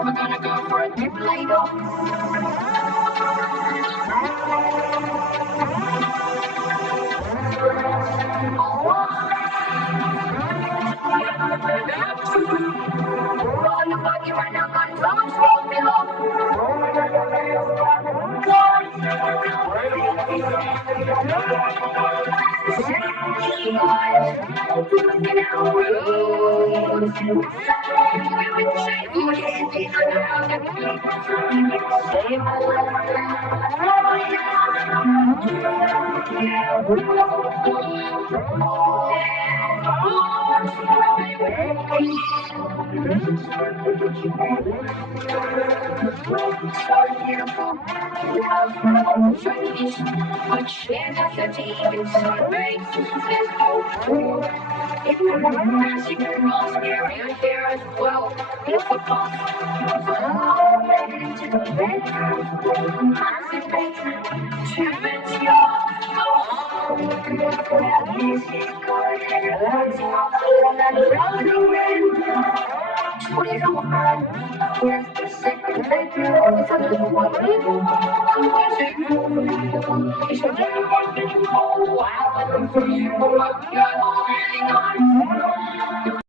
We're gonna go for a dip later. Roll your body right now, man. Don't roll me But shares of your team celebrate. If you're not you can cross here as well. If a boss to the bed, Wow.